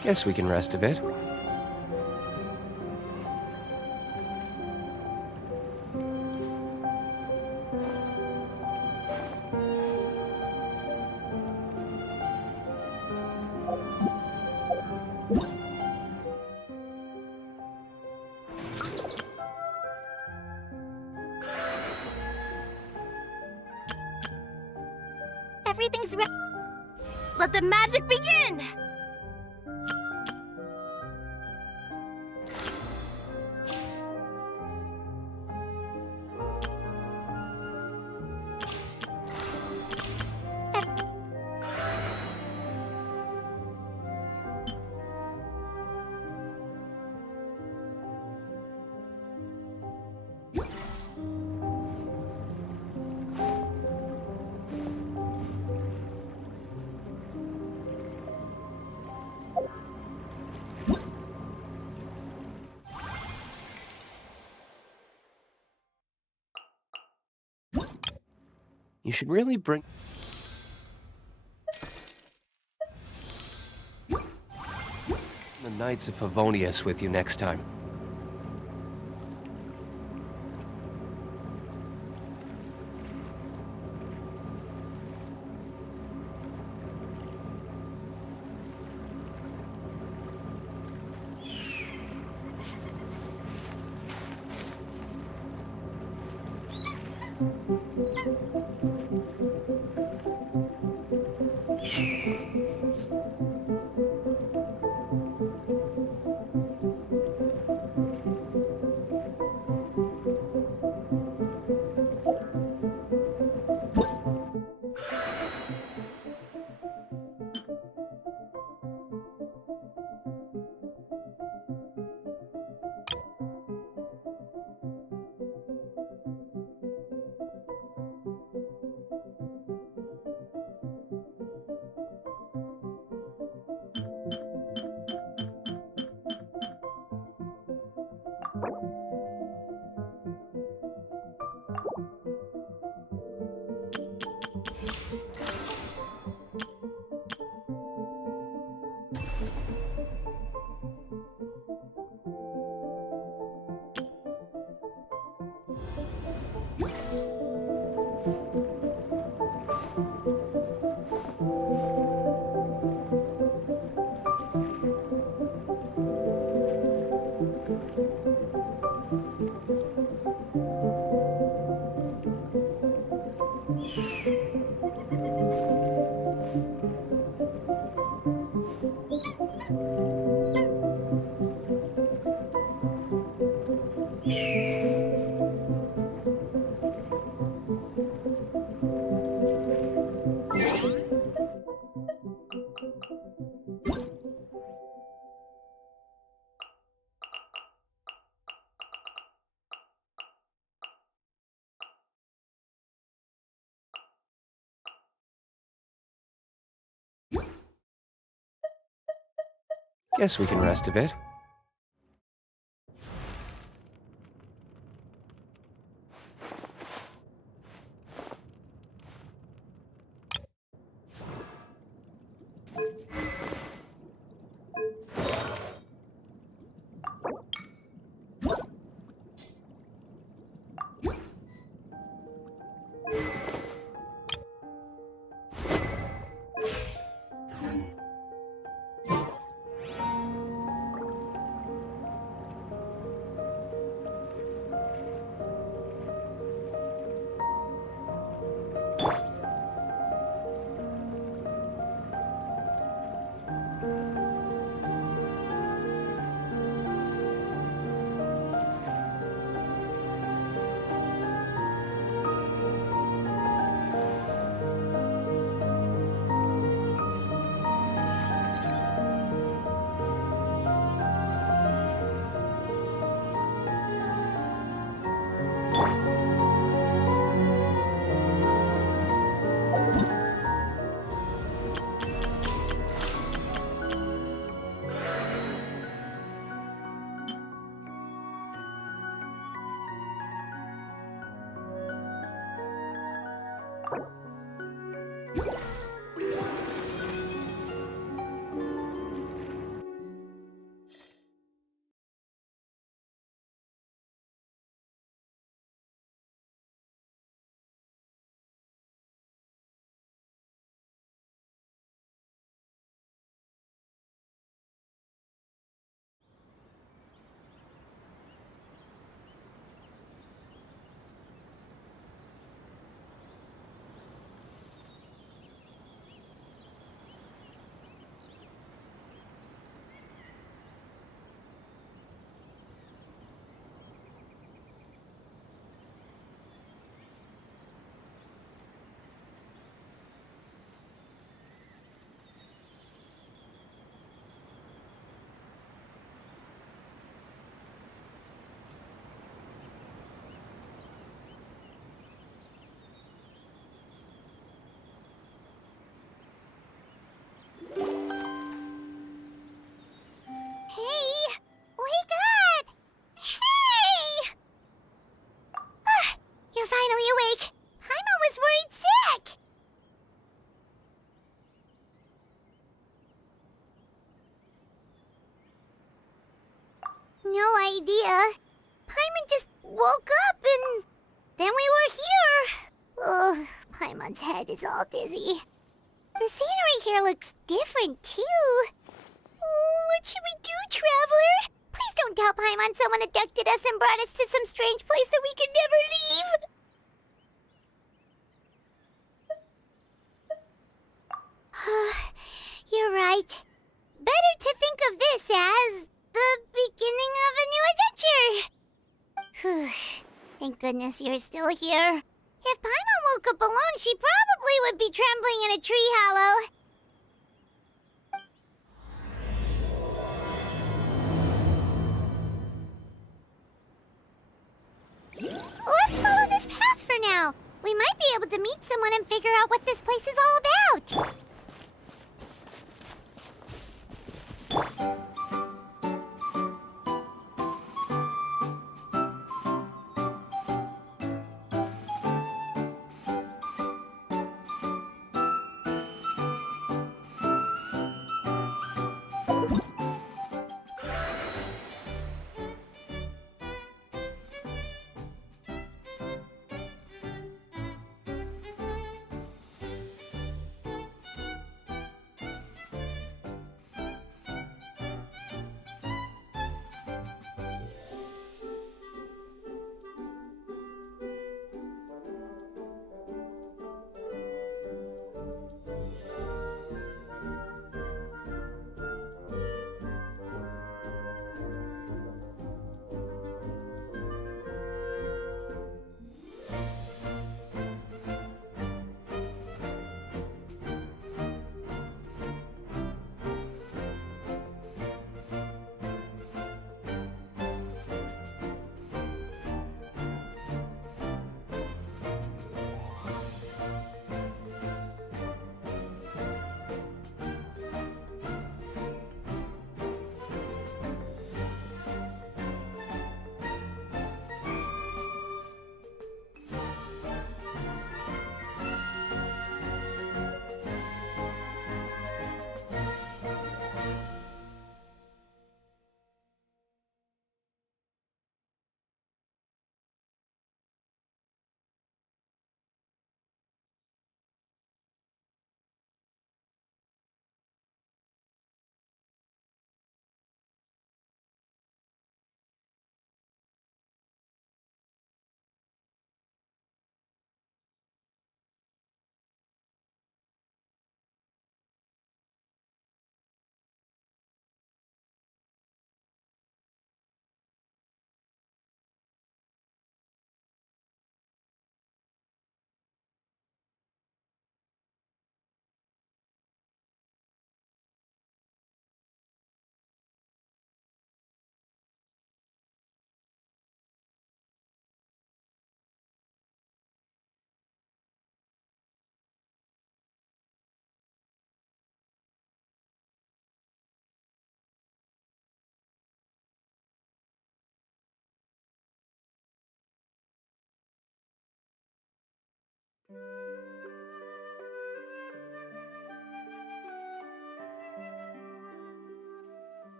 Guess we can rest a bit. Everything's ready. Let the magic begin! You should really bring the Knights of Favonius with you next time. Guess we can rest a bit. then we were here. Oh, Paimon's head is all dizzy. The scenery here looks different, too. Oh, what should we do, Traveler? Please don't tell Paimon someone abducted us and brought us to some strange place that we could never leave. You're right. Better to think of this as the beginning of a new adventure. Thank goodness you're still here. If Paimon woke up alone, she probably would be trembling in a tree hollow. Let's follow this path for now. We might be able to meet someone and figure out what this place is all about.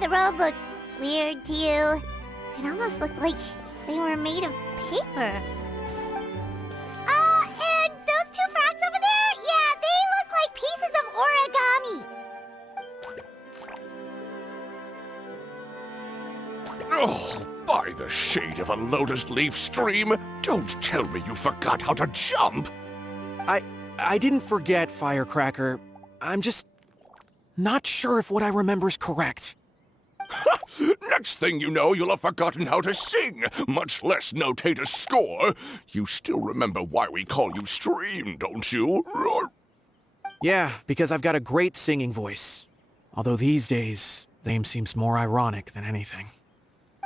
The robe looked weird to you. It almost looked like they were made of paper. And those two frogs over there? Yeah, they look like pieces of origami. Oh, by the shade of a lotus leaf stream, Don't tell me you forgot how to jump! I didn't forget, Firecracker. I'm just not sure if what I remember is correct. Next thing you know, you'll have forgotten how to sing, much less notate a score. You still remember why we call you Stream, don't you? Yeah, because I've got a great singing voice. Although these days, name seems more ironic than anything.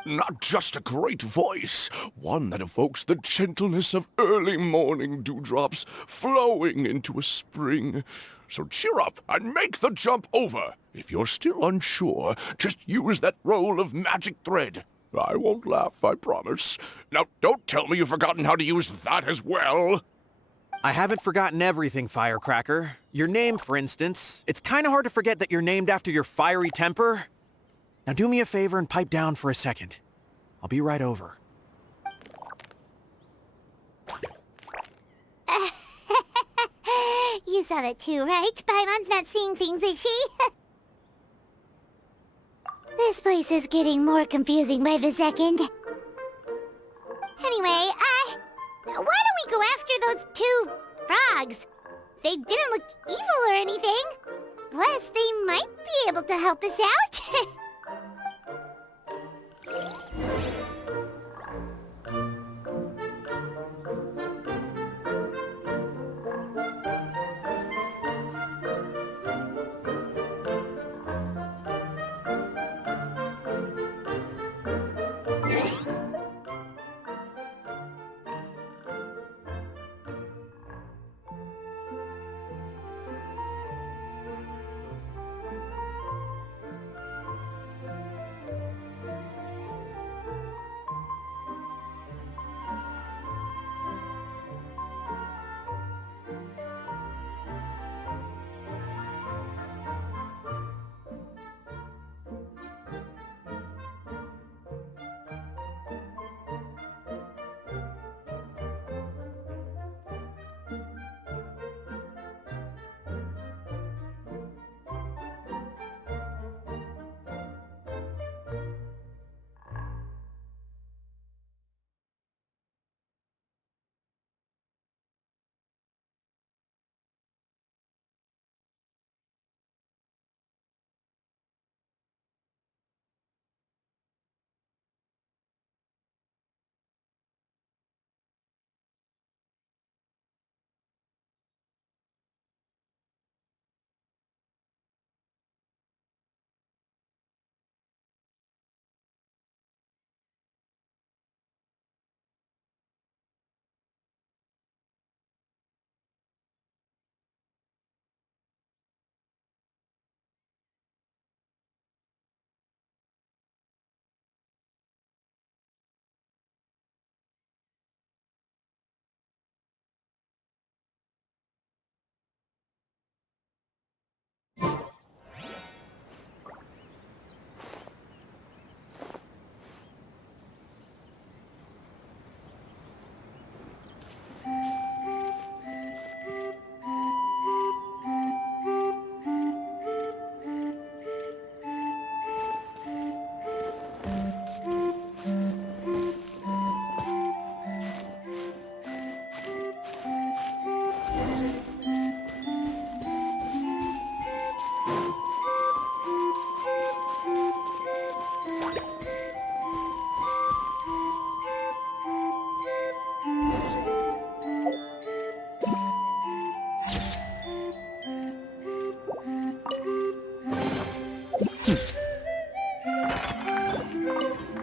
Not just a great voice, one that evokes the gentleness of early morning dewdrops flowing into a spring. So cheer up and make the jump over. If you're still unsure, just use that roll of magic thread. I won't laugh, I promise. Now, don't tell me you've forgotten how to use that as well. I haven't forgotten everything, Firecracker. Your name, for instance. It's kind of hard to forget that you're named after your fiery temper. Now do me a favor and pipe down for a second. I'll be right over. You saw that too, right? Paimon's not seeing things, is she? This place is getting more confusing by the second. Anyway, why don't we go after those two frogs? They didn't look evil or anything. Plus, they might be able to help us out.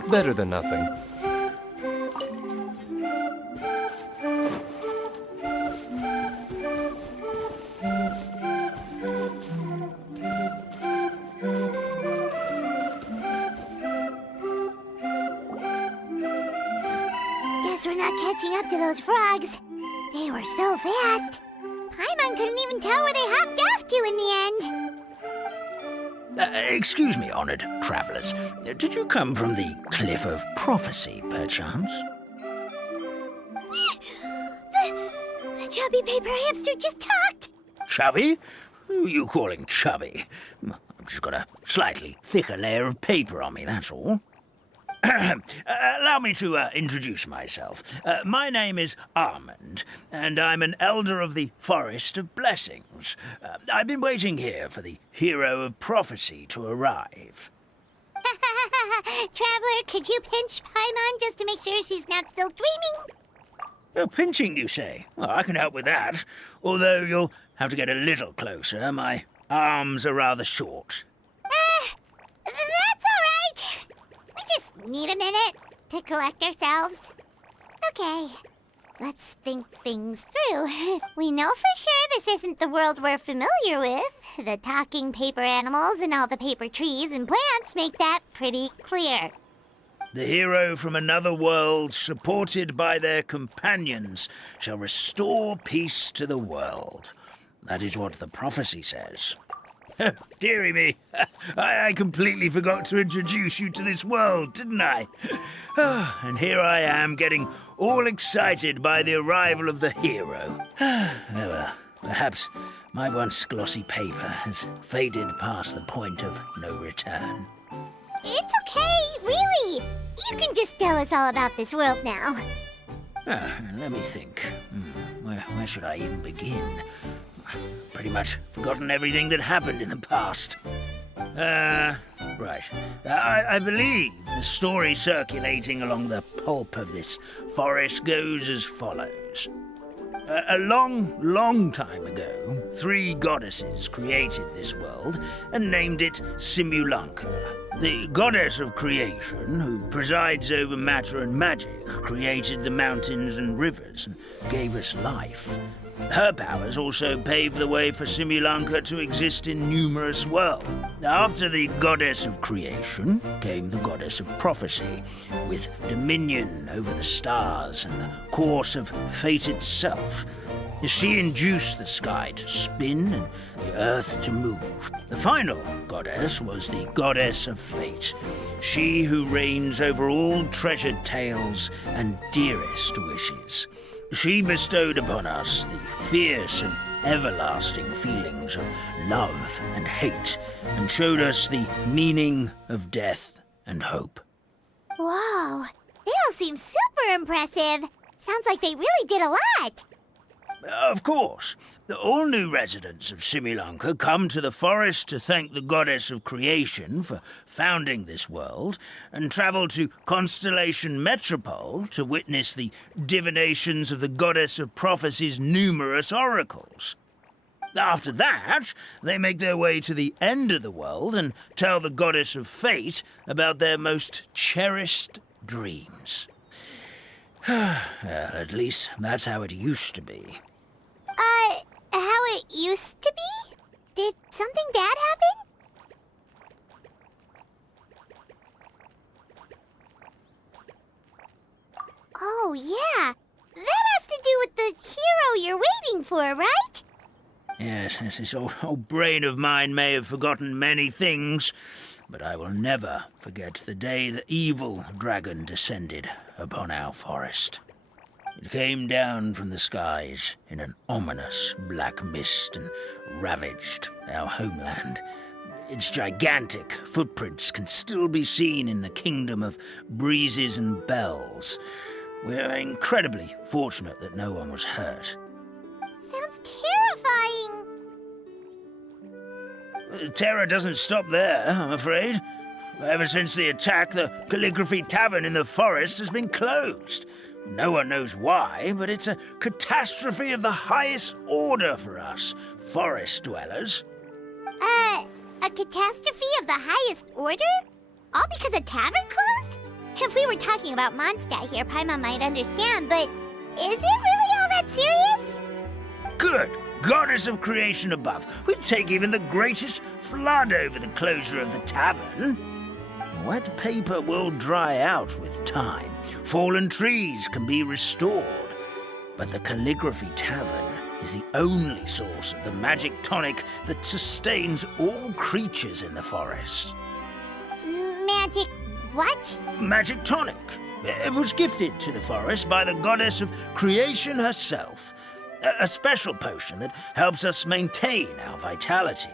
Better than nothing. Guess we're not catching up to those frogs. They were so fast. Paimon couldn't even tell where they hopped off to in the end. Excuse me, honored travelers. Did you come from the Cliff of Prophecy, perchance? The chubby paper hamster just talked. Chubby? Who are you calling chubby? I've just got a slightly thicker layer of paper on me, that's all. Allow me to introduce myself. My name is Armand, and I'm an elder of the Forest of Blessings. I've been waiting here for the hero of prophecy to arrive. Traveler, could you pinch Paimon just to make sure she's not still dreaming? Pinching, you say? Well, I can help with that, although you'll have to get a little closer. My arms are rather short. That's all right. We just need a minute to collect ourselves. Okay, let's think things through. We know for sure this isn't the world we're familiar with. The talking paper animals and all the paper trees and plants make that pretty clear. The hero from another world, supported by their companions, shall restore peace to the world. That is what the prophecy says. Dearie me, I completely forgot to introduce you to this world, didn't I? And here I am, getting all excited by the arrival of the hero. Well, perhaps my once glossy paper has faded past the point of no return. It's okay, really. You can just tell us all about this world now. Let me think. Where should I even begin? Pretty much forgotten everything that happened in the past. Right. I believe the story circulating along the pulp of this forest goes as follows. A long, long time ago, 3 goddesses created this world and named it Simulanka. The goddess of creation, who presides over matter and magic, created the mountains and rivers and gave us life. Her powers also paved the way for Simulanka to exist in numerous worlds. After the goddess of creation came the goddess of prophecy, with dominion over the stars and the course of fate itself. She induced the sky to spin and the earth to move. The final goddess was the goddess of fate, she who reigns over all treasured tales and dearest wishes. She bestowed upon us the fierce and everlasting feelings of love and hate, and showed us the meaning of death and hope. Whoa, they all seem super impressive. Sounds like they really did a lot. Of course. All new residents of Simulanka come to the forest to thank the goddess of creation for founding this world, and travel to Constellation Metropole to witness the divinations of the goddess of prophecy's numerous oracles. After that, they make their way to the end of the world and tell the goddess of fate about their most cherished dreams. Well, at least that's how it used to be. How it used to be? Did something bad happen? Oh, yeah. That has to do with the hero you're waiting for, right? Yes, this old brain of mine may have forgotten many things, but I will never forget the day the evil dragon descended upon our forest. It came down from the skies in an ominous black mist and ravaged our homeland. Its gigantic footprints can still be seen in the kingdom of breezes and bells. We're incredibly fortunate that no one was hurt. Sounds terrifying. The terror doesn't stop there, I'm afraid. Ever since the attack, the Calligraphy Tavern in the forest has been closed. No one knows why, but it's a catastrophe of the highest order for us, forest dwellers. A catastrophe of the highest order? All because a tavern closed? If we were talking about Mondstadt here, Paimon might understand, but is it really all that serious? Good goddess of creation above, we'd take even the greatest flood over the closure of the tavern. Wet paper will dry out with time. Fallen trees can be restored. But the Calligraphy Tavern is the only source of the magic tonic that sustains all creatures in the forest. Magic what? Magic tonic. It was gifted to the forest by the goddess of creation herself. A special potion that helps us maintain our vitality.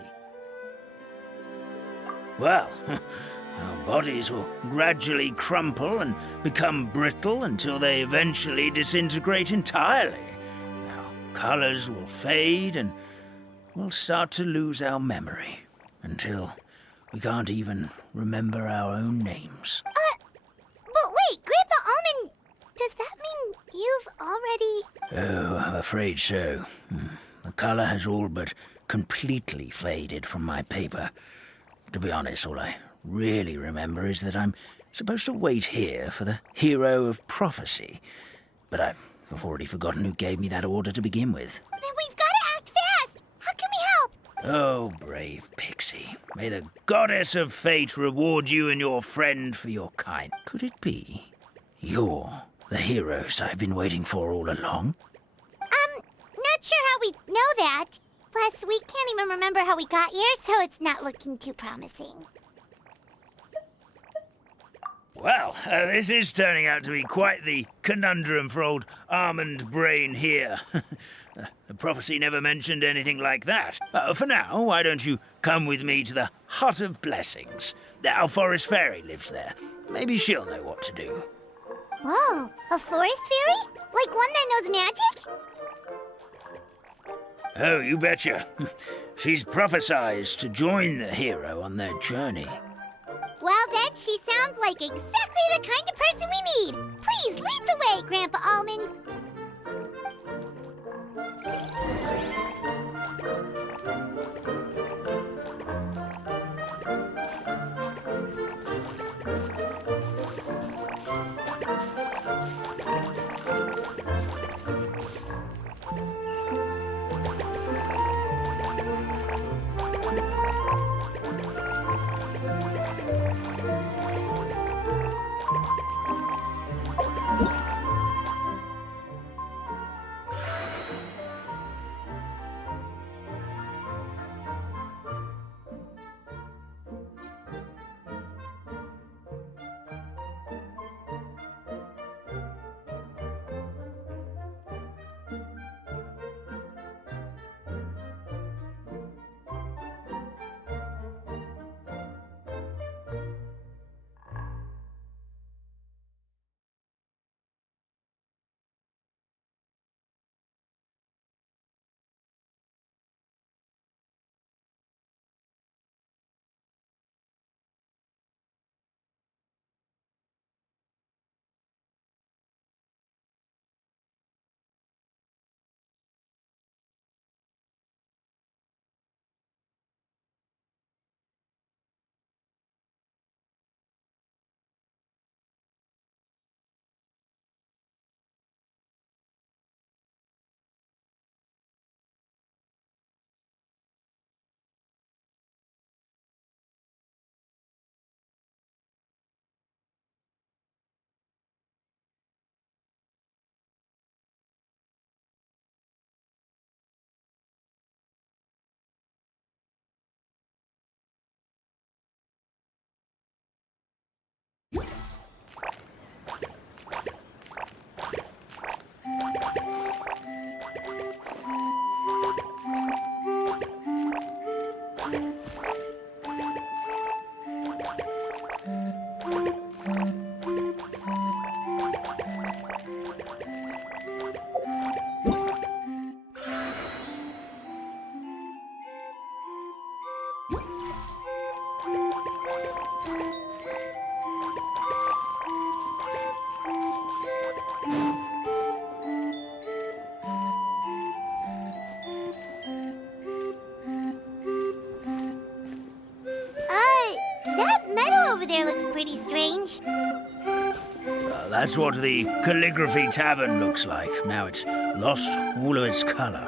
Well, Our bodies will gradually crumple and become brittle until they eventually disintegrate entirely. Our colors will fade and we'll start to lose our memory until we can't even remember our own names. But wait, Grandpa Almond, does that mean you've already... Oh, I'm afraid so. The color has all but completely faded from my paper. To be honest, all I really remember is that I'm supposed to wait here for the hero of prophecy. But I've already forgotten who gave me that order to begin with. Then we've got to act fast! How can we help? Oh, brave Pixie. May the goddess of fate reward you and your friend for your kind. Could it be you're the heroes I've been waiting for all along? Not sure how we know that. Plus, we can't even remember how we got here, so it's not looking too promising. Well, this is turning out to be quite the conundrum for old Almond Brain here. The prophecy never mentioned anything like that. For now, why don't you come with me to the Hut of Blessings? Our forest fairy lives there. Maybe she'll know what to do. Whoa, a forest fairy? Like one that knows magic? Oh, you betcha. She's prophesied to join the hero on their journey. Well, then she sounds like exactly the kind of person we need. Please lead the way, Grandpa Almond. That meadow over there looks pretty strange. That's what the Calligraphy Tavern looks like. Now it's lost all of its color.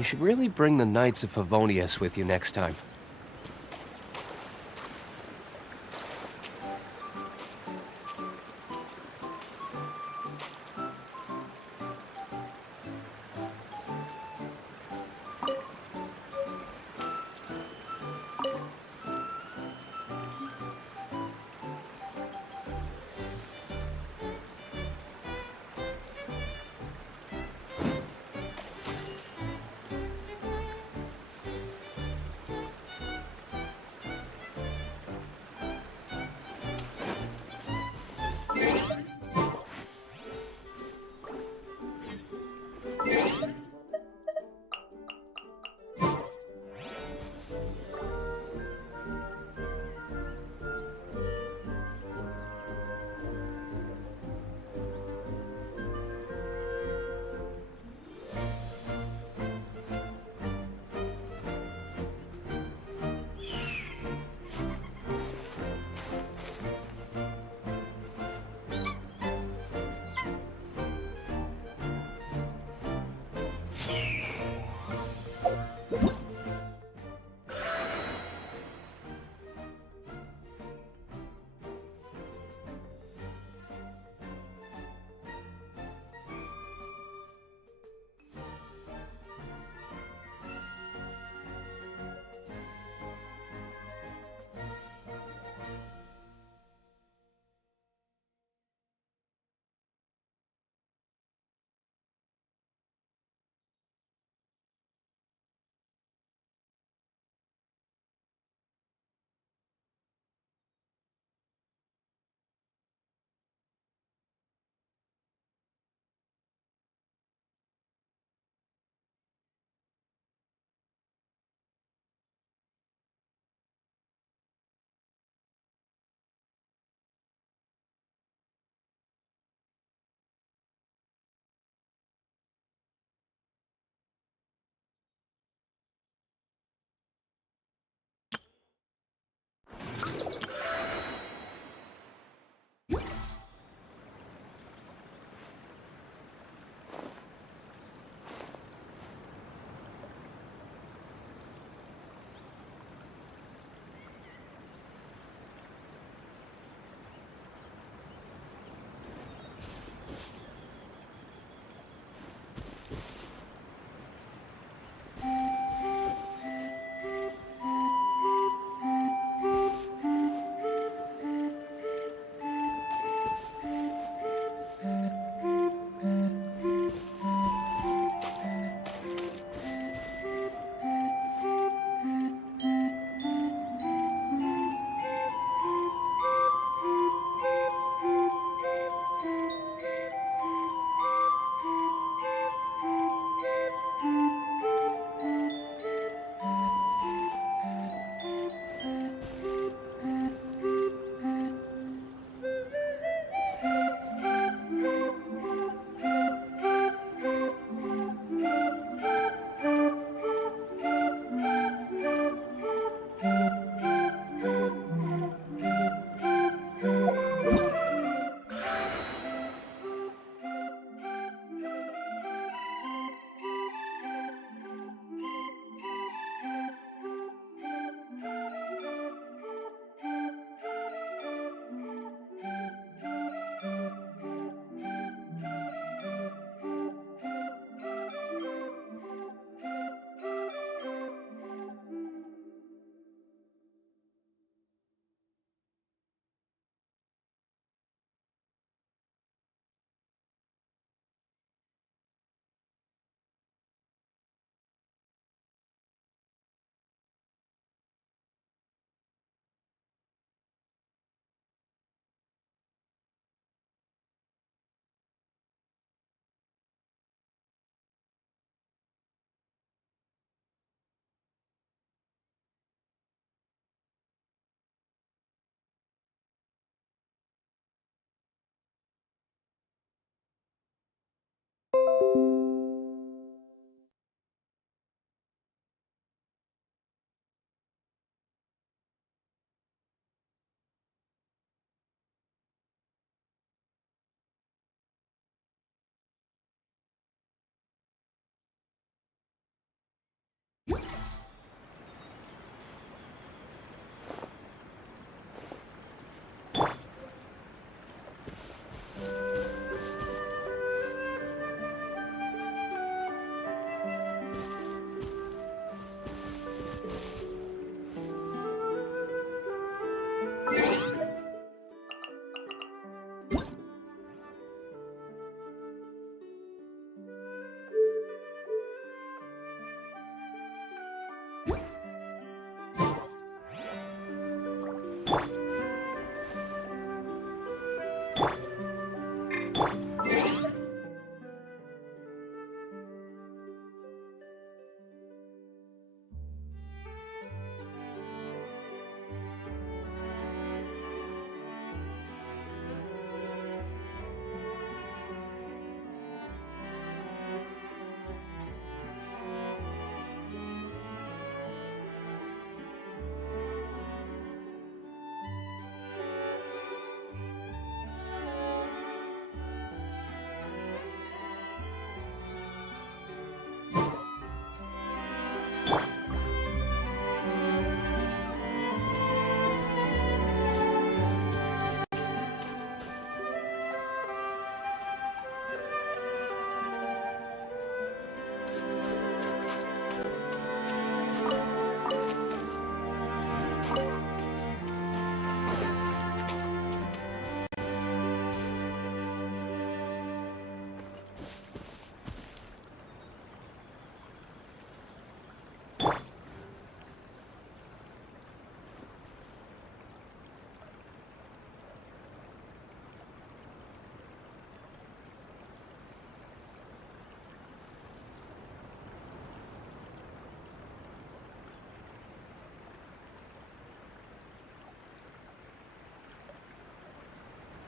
You should really bring the Knights of Favonius with you next time.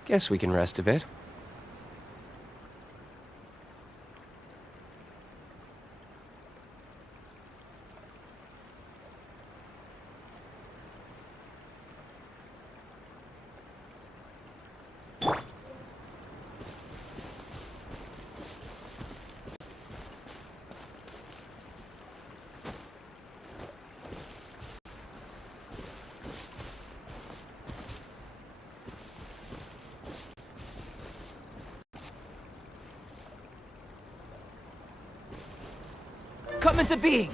Guess we can rest a bit. Come into being!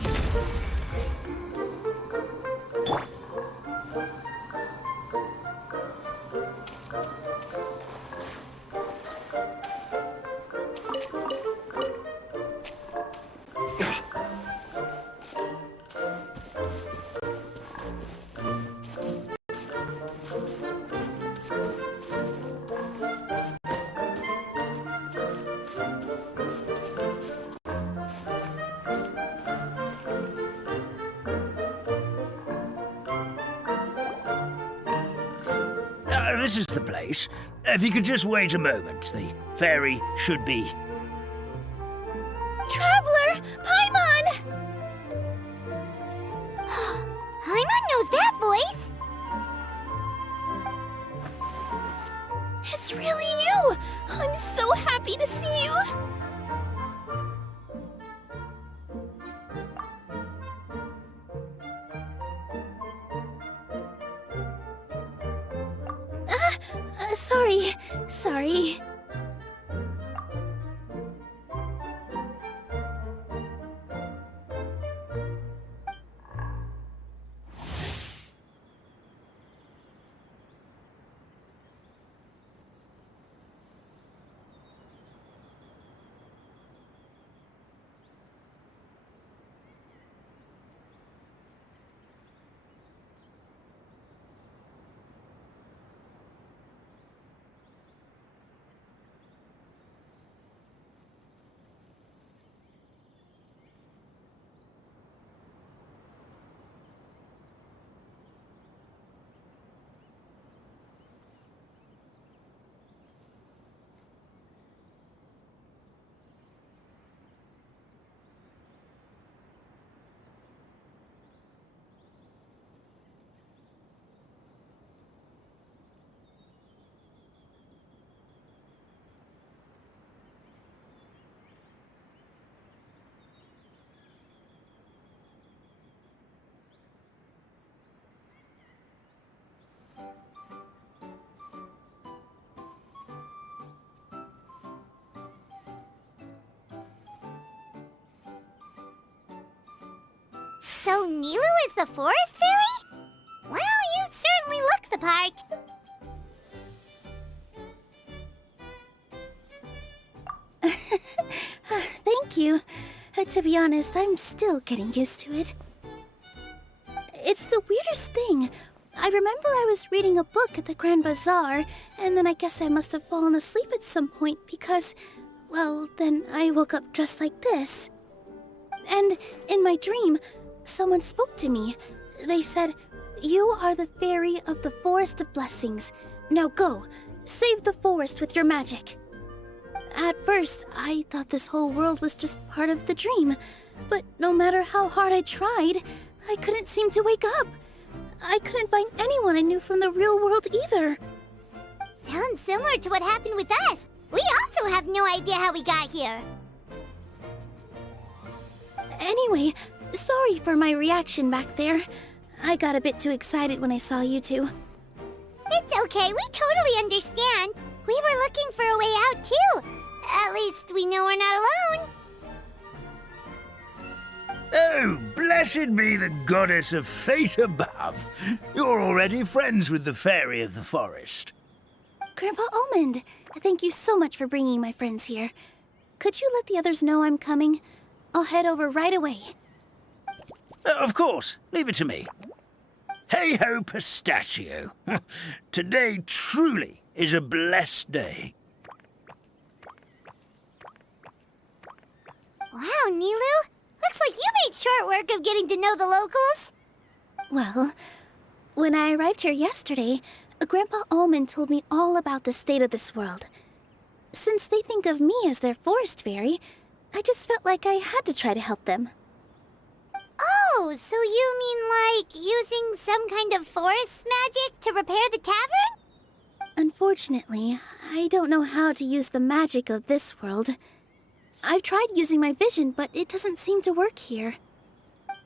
This is the place. If you could just wait a moment, the ferry should be... Traveler! Paimon! Paimon knows that voice! It's really you! I'm so happy to see you! Sorry. So Nilu is the forest fairy? Well, you certainly look the part. Thank you. To be honest, I'm still getting used to it. It's the weirdest thing. I remember I was reading a book at the Grand Bazaar, and then I guess I must have fallen asleep at some point because, well, then I woke up just like this. And in my dream, someone spoke to me. They said, "You are the fairy of the Forest of Blessings. Now go, save the forest with your magic." At first, I thought this whole world was just part of the dream, but no matter how hard I tried, I couldn't seem to wake up. I couldn't find anyone I knew from the real world either. Sounds similar to what happened with us. We also have no idea how we got here. Anyway, sorry for my reaction back there. I got a bit too excited when I saw you two. It's okay, we totally understand. We were looking for a way out too. At least we know we're not alone. Oh, blessed be the goddess of fate above. You're already friends with the fairy of the forest. Grandpa Almond, thank you so much for bringing my friends here. Could you let the others know I'm coming? I'll head over right away. Of course, leave it to me. Hey-ho, pistachio. Today truly is a blessed day. Wow, Nilu. Looks like you made short work of getting to know the locals. Well, when I arrived here yesterday, Grandpa Almond told me all about the state of this world. Since they think of me as their forest fairy, I just felt like I had to try to help them. Oh, so you mean like using some kind of forest magic to repair the tavern? Unfortunately, I don't know how to use the magic of this world. I've tried using my vision, but it doesn't seem to work here.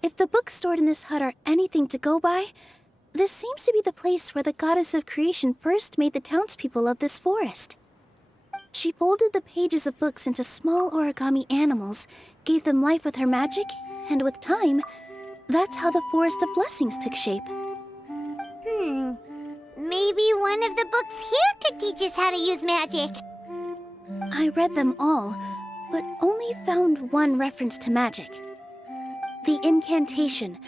If the books stored in this hut are anything to go by, this seems to be the place where the goddess of creation first made the townspeople of this forest. She folded the pages of books into small origami animals, gave them life with her magic, and with time, that's how the Forest of Blessings took shape. Maybe one of the books here could teach us how to use magic. I read them all, but only found one reference to magic. The incantation,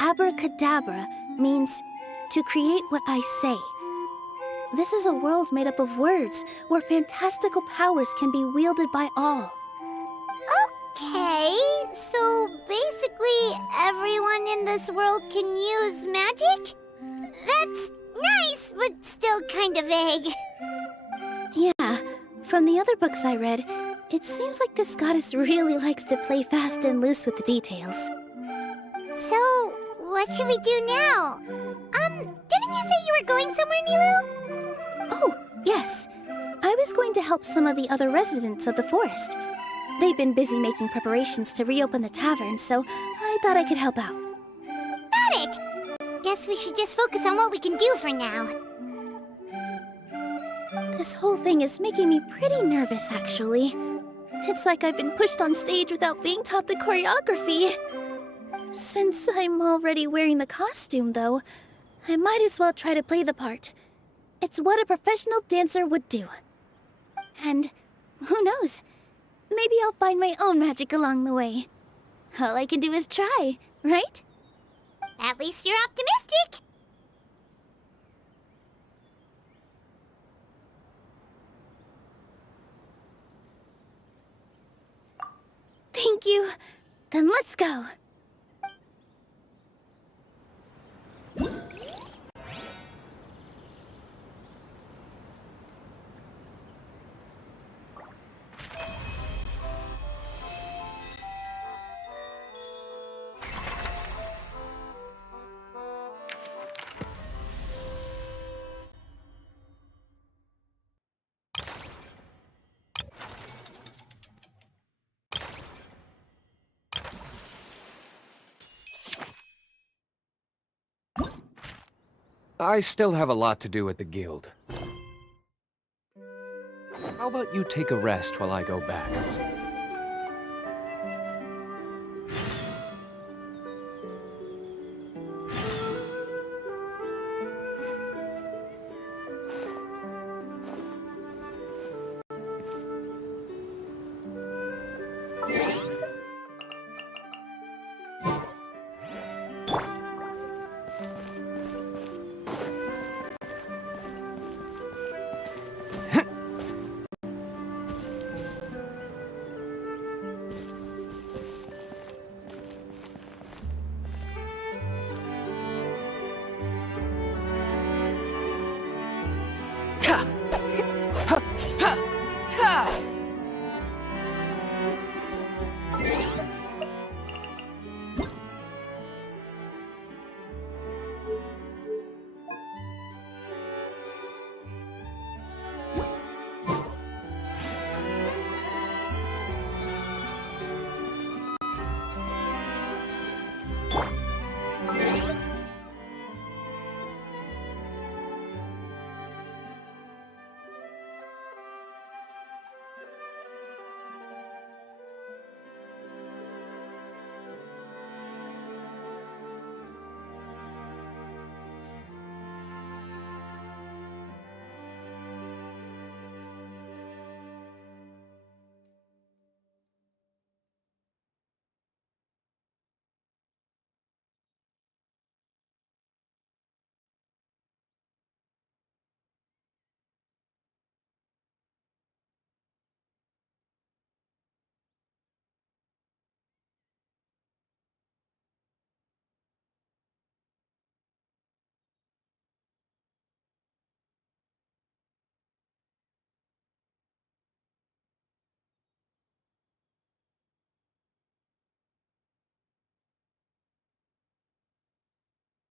abracadabra, means to create what I say. This is a world made up of words, where fantastical powers can be wielded by all. Okay, so basically everyone in this world can use magic? That's nice, but still kind of vague. Yeah, from the other books I read, it seems like this goddess really likes to play fast and loose with the details. So, what should we do now? Didn't you say you were going somewhere, Nilu? Oh, yes. I was going to help some of the other residents of the forest. They've been busy making preparations to reopen the tavern, so I thought I could help out. Got it! Guess we should just focus on what we can do for now. This whole thing is making me pretty nervous, actually. It's like I've been pushed on stage without being taught the choreography. Since I'm already wearing the costume, though, I might as well try to play the part. It's what a professional dancer would do. And who knows? Maybe I'll find my own magic along the way. All I can do is try, right? At least you're optimistic. Thank you. Then let's go. I still have a lot to do at the guild. How about you take a rest while I go back?